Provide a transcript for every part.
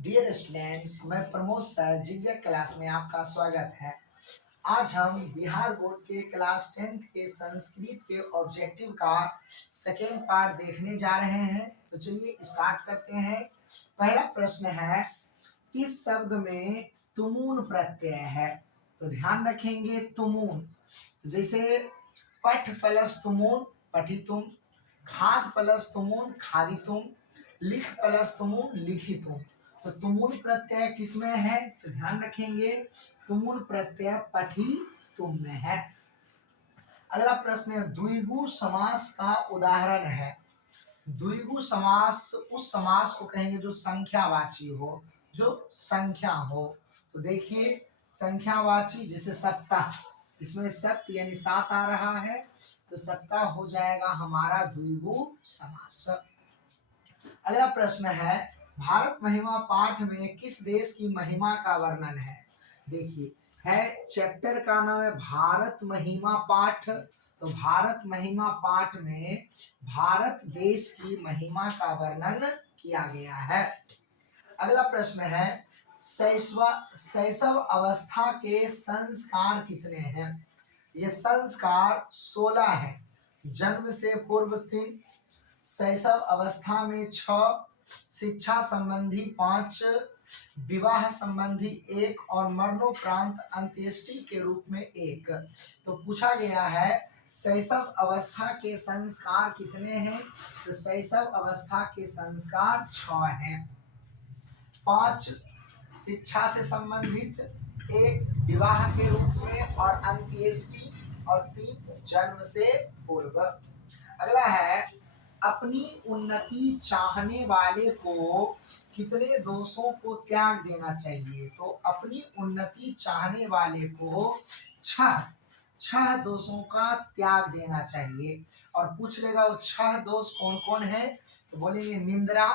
Dear students, मैं Pramod sir जिज्ञा class में आपका स्वागत है। आज हम बिहार बोर्ड के क्लास 10th के संस्कृत के ऑब्जेक्टिव का सेकेंड पार्ट देखने जा रहे हैं। तो चलिए स्टार्ट करते हैं। पहला प्रश्न है, किस शब्द में तुमून प्रत्यय है? तो ध्यान रखेंगे तुमून। तो जैसे पठ प्लस तुमून पठितुम, खाद प्लस तुमून खादितुम, लिख प्लस तुमून लिखितुम। तो तुमुल प्रत्यय किसमें है? तो ध्यान रखेंगे तुमुल प्रत्यय पठी तुम में है। अगला प्रश्न है, द्विगु समास का उदाहरण है। द्विगु समास उस समास को कहेंगे जो संख्यावाची हो, जो संख्या हो। तो देखिए संख्यावाची जैसे सप्ताह, इसमें सप्त यानी 7 आ रहा है, तो सप्ताह हो जाएगा हमारा द्विगु समास। अगला प्रश्न है, भारत महिमा पाठ में किस देश की महिमा का वर्णन है? देखिए है, चैप्टर का नाम है भारत महिमा पाठ। तो भारत महिमा पाठ में भारत देश की महिमा का वर्णन किया गया है। अगला प्रश्न है, शैशव अवस्था के संस्कार कितने हैं? ये संस्कार 16 है। जन्म से पूर्व 3, शैशव अवस्था में 6, शिक्षा संबंधी 5, विवाह संबंधी 1 और मरणोपरांत अंत्येष्टि के रूप में 1। तो पूछा गया है शैशव अवस्था के संस्कार कितने हैं? तो शैशव अवस्था के संस्कार 6 हैं। 5 शिक्षा से संबंधित, 1 विवाह के रूप में और अंत्येष्टि, और 3 जन्म से पूर्व। अगला है, अपनी उन्नति चाहने वाले को कितने दोषों को त्याग देना चाहिए? तो अपनी उन्नति चाहने वाले को 6 दोषों का त्याग देना चाहिए। और पूछ लेगा वो 6 दोष कौन कौन है? तो बोलेंगे निंद्रा,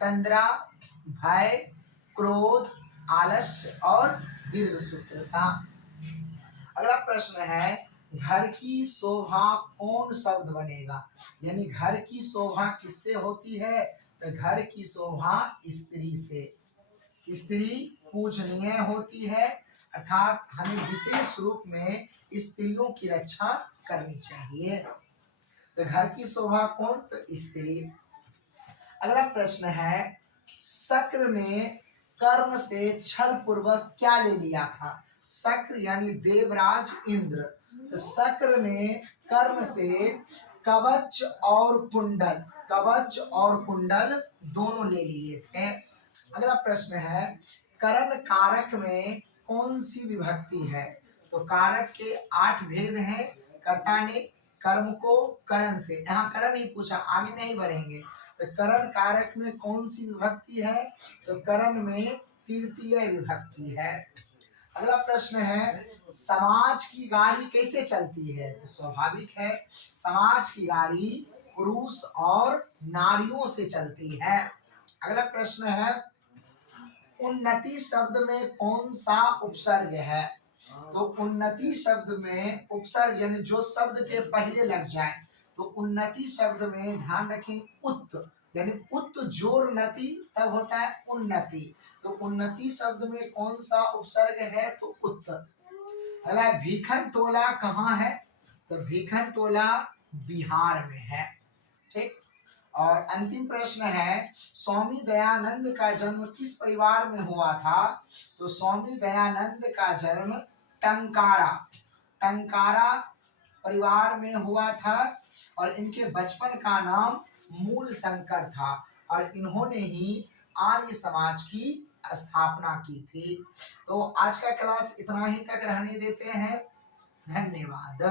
तंद्रा, भय, क्रोध, आलस्य और दीर्घसूत्रता। अगला प्रश्न है, घर की शोभा कौन शब्द बनेगा? यानी घर की शोभा किससे होती है? तो घर की शोभा स्त्री से। स्त्री पूजनीय होती है, अर्थात हमें विशेष रूप में स्त्रियों की रक्षा करनी चाहिए। तो घर की शोभा कौन? तो स्त्री। अगला प्रश्न है, शक्र ने कर्ण से छल पूर्वक क्या ले लिया था? शक्र यानी देवराज इंद्र। तो शक्र ने कर्ण से कवच और कुंडल दोनों ले लिए थे। अगला प्रश्न है, करण कारक में कौन सी विभक्ति है? तो कारक के 8 भेद हैं। कर्ता ने कर्म को करण से, यहाँ करण ही पूछा, आगे नहीं बढ़ेंगे। तो करण कारक में कौन सी विभक्ति है? तो करण में तृतीय विभक्ति है। अगला प्रश्न है, समाज की गाड़ी कैसे चलती है? तो स्वाभाविक है, समाज की गाड़ी पुरुष और नारियों से चलती है। अगला प्रश्न है, उन्नति शब्द में कौन सा उपसर्ग है? तो उन्नति शब्द में उपसर्ग यानी जो शब्द के पहले लग जाए, तो उन्नति शब्द में ध्यान रखें उत, यानी उत जोर नति तब होता है उन्नति। तो उन्नति शब्द में कौन सा उपसर्ग है? तो उत। अगला, भीखन टोला कहाँ है? तो भीखन टोला बिहार में है। ठीक। और अंतिम प्रश्न है, स्वामी दयानंद का जन्म किस परिवार में हुआ था? तो स्वामी दयानंद का जन्म टंकारा परिवार में हुआ था, और इनके बचपन का नाम मूल शंकर था, और इन्होंने ही आर्य समाज की स्थापना की थी। तो आज का क्लास इतना ही तक रहने देते हैं। धन्यवाद।